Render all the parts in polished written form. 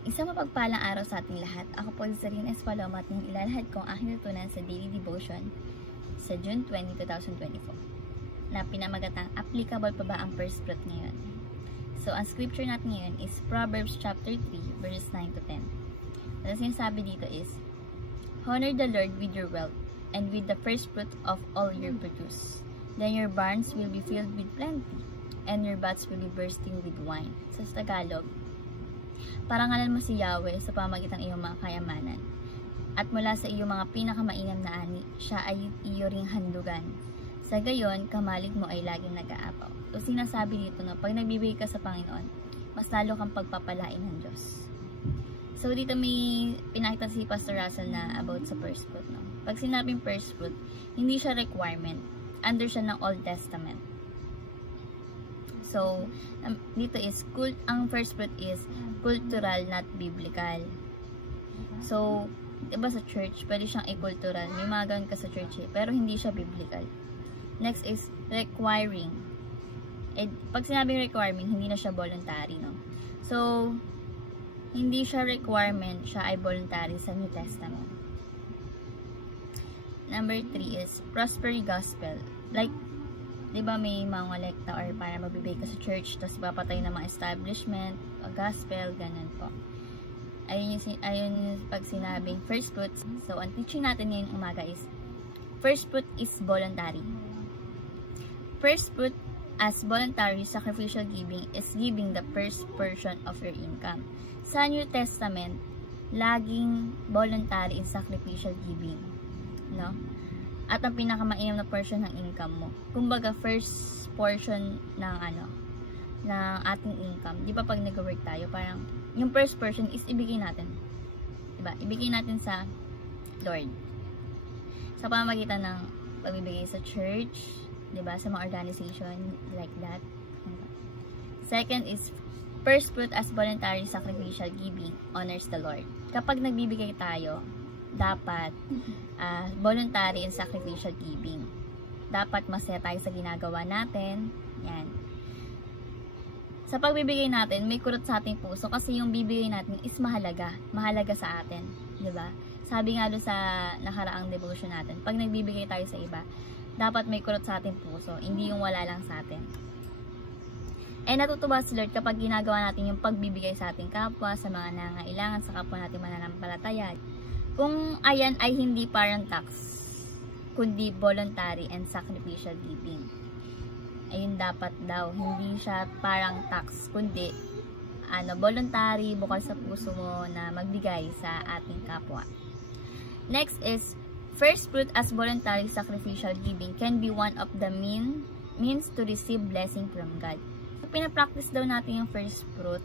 Isang mapagpalang araw sa ating lahat. Ako po si Zarina Espaloma at nang ilalahad ko ang aking natutunan sa Daily Devotion sa June 20, 2024 na pinamagatang applicable pa ba ang first fruit ngayon. So, ang scripture natin ngayon is Proverbs chapter 3 verse 9 to 10. Ang sinasabi dito is, honor the Lord with your wealth and with the first fruit of all your produce. Then your barns will be filled with plenty and your vats will be bursting with wine. Sa Tagalog, parangalan mo si Yahweh sa pamagitan ng iyong mga kayamanan. At mula sa iyong mga pinakamainam na ani, siya ay iyo ring handugan. Sa gayon, kamalig mo ay laging nag-aapaw. So, sinasabi dito na pag nagbibigay ka sa Panginoon, mas lalo kang pagpapalain ng Diyos. So, dito may pinakita si Pastor Russell na about sa first fruit. No? Pag sinabing first fruit, hindi siya requirement. Under siya ng Old Testament. So, dito is, ang first fruit is cultural, not biblical. So, diba sa church, pwede siyang i-cultural. May mga gawin ka sa church pero hindi siya biblical. Next is requiring. Pag sinabing requirement, hindi na siya voluntary, no? So, hindi siya requirement, siya ay voluntary sa New Testament. Number 3 is prosperity gospel. Like, diba may mga kolekta or para mabibigay ka sa church, tapos papatay na mga establishment, gospel, ganun po. Ayun yung pag sinabing first fruits. So, ang teaching natin ngayong umaga is, first fruit is voluntary. First fruit as voluntary sacrificial giving is giving the first portion of your income. Sa New Testament, laging voluntary in sacrificial giving. No? At ang pinakamainam na portion ng income mo. Kumbaga, first portion ng ng ating income. Di ba pag nag-work tayo, parang yung first portion is ibigay natin. Diba? Ibigay natin sa Lord. Sa pamamagitan ng pagbibigay sa church, diba? Sa mga organization like that. Second is, first fruit as voluntary sacrificial giving honors the Lord. Kapag nagbibigay tayo, dapat voluntary and sacrificial giving. Dapat masaya tayo sa ginagawa natin. Yan. Sa pagbibigay natin, may kurot sa ating puso kasi yung bibigay natin is mahalaga. Mahalaga sa atin. Diba? Sabi nga doon sa nakaraang devotion natin, pag nagbibigay tayo sa iba, dapat may kurot sa ating puso. Hindi yung wala lang sa atin. Natutuwa si Lord kapag ginagawa natin yung pagbibigay sa ating kapwa, sa mga nangailangan, sa kapwa natin mananampalataya. Kung ayan ay hindi parang tax, kundi voluntary and sacrificial giving. Ayun dapat daw, hindi siya parang tax, kundi voluntary, bukal sa puso mo na magbigay sa ating kapwa. Next is, first fruit as voluntary sacrificial giving can be one of the means to receive blessing from God. Pinapractice daw natin yung first fruit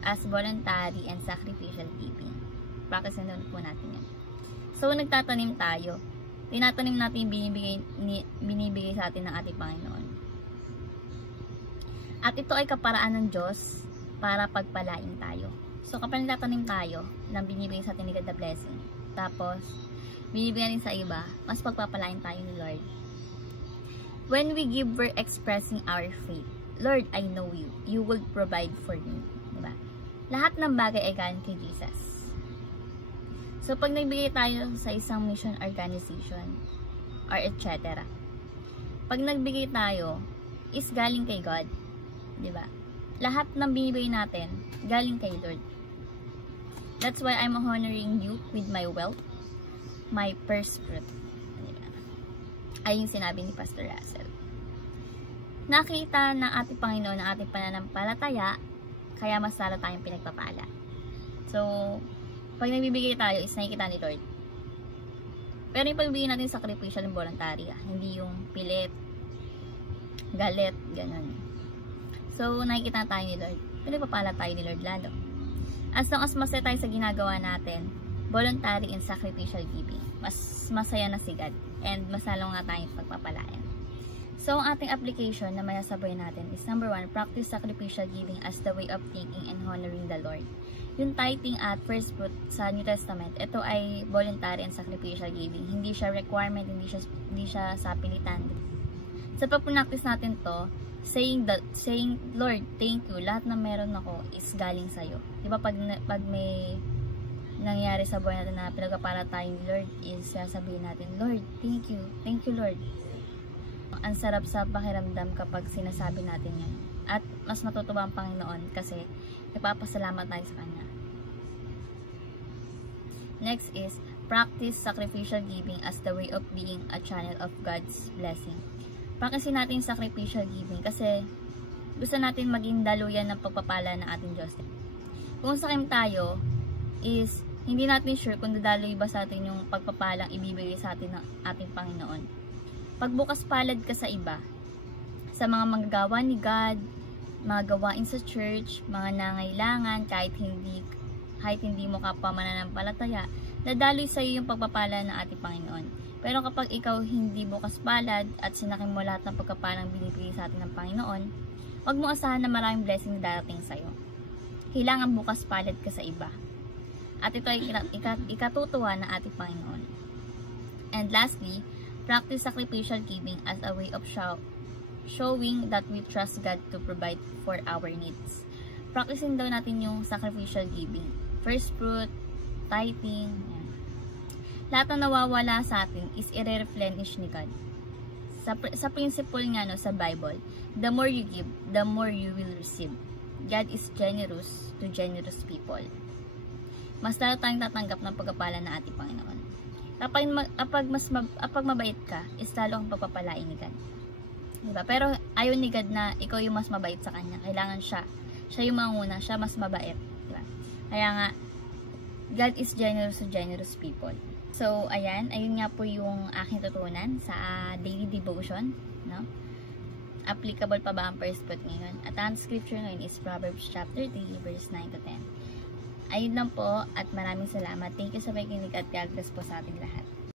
as voluntary and sacrificial giving. Practice na po natin yan. So, nagtatanim tayo. Tinatanim natin yung binibigay sa atin ng ating Panginoon. At ito ay kaparaan ng Diyos para pagpalain tayo. So, kapag nagtatanim tayo ng binibigay sa atin ni God the blessing, tapos, binibigyan din sa iba, mas pagpapalain tayo ni Lord. When we give, we're expressing our faith. Lord, I know you. You will provide for me. Diba? Lahat ng bagay ay galing kay Jesus. So, pag nagbigay tayo sa isang mission organization or etc. Pag nagbigay tayo, is galing kay God. Diba? Lahat ng binibigay natin, galing kay Lord. That's why I'm honoring you with my wealth, my first fruit. Diba? Ay yung sinabi ni Pastor Russell. Nakita ng ating Panginoon ang ating pananampalataya, kaya mas lalo tayong pinagpapala. So, pag nagbibigay tayo, is nakikita ni Lord. Pero yung pagbibigay natin sacrificial and voluntary, hindi yung pilit, galit, ganun. So, nakikita tayo ni Lord. Pinagpapala tayo ni Lord lalo. As long as masaya tayo sa ginagawa natin, voluntary and sacrificial giving, mas masaya na si God. And mas lalo nga tayong pagpapalain. So, ang ating application na mayasabay natin is number 1, practice sacrificial giving as the way of thinking and honoring the Lord. Yung tithing at first fruit sa New Testament, ito ay voluntary and sacrificial giving. Hindi siya requirement, hindi siya sa pilitan. Sa pag-practice natin to, saying, Lord, thank you. Lahat na meron ako is galing sa'yo. Diba pag may nangyari sa buhay natin na pinagpapala tayo ni Lord, is sasabihin natin, Lord, thank you. Thank you, Lord. Ang sarap sa pakiramdam kapag sinasabi natin yan. At mas matutuwa ang Panginoon kasi ipapasalamat tayo sa Kanya. Next is, practice sacrificial giving as the way of being a channel of God's blessing. Practice natin sacrificial giving kasi gusto natin maging daluyan ng pagpapala ng ating Diyos. Kung sakim tayo is hindi natin sure kung dadaloy ba sa atin yung pagpapalang ibibigay sa atin ng ating Panginoon. Pagbukas palad ka sa iba, sa mga manggagawa ni God, mga gawain sa church, mga nangailangan, kahit hindi mo kapwa mananampalataya, dadaloy sa iyo yung pagpapala ng ating Panginoon. Pero kapag ikaw hindi bukas palad at sinakim mo lahat ng pagpapalang binibigay sa atin ng Panginoon, huwag mo asahan na maraming blessing na darating sa iyo. Kailangan bukas palad ka sa iba. At ito ay ikatutuwa ng ating Panginoon. And lastly, practice sacrificial giving as a way of showing that we trust God to provide for our needs. Practicing daw natin yung sacrificial giving. First fruit, tithing, yan. Lahat na nawawala sa atin is i-replenish ni God. Sa principle nga sa Bible, the more you give, the more you will receive. God is generous to generous people. Mas lalo tayong tatanggap ng pagpapala ng ating Panginoon. Kapag mabait ka, is lalo kang pagpapalain ni God. Diba? Pero ayaw ni God na ikaw yung mas mabait sa Kanya. Kailangan siya yung manguna, siya mas mabait. Diba? Kaya nga, God is generous to generous people. So, ayun nga po yung aking tutunan sa daily devotion, no? Applicable pa ba ang first fruit ngayon? At ang scripture ngayon is Proverbs chapter 3, verse 9 to 10. Ayun lang po at maraming salamat. Thank you sa pakikinig at God bless po sa ating lahat.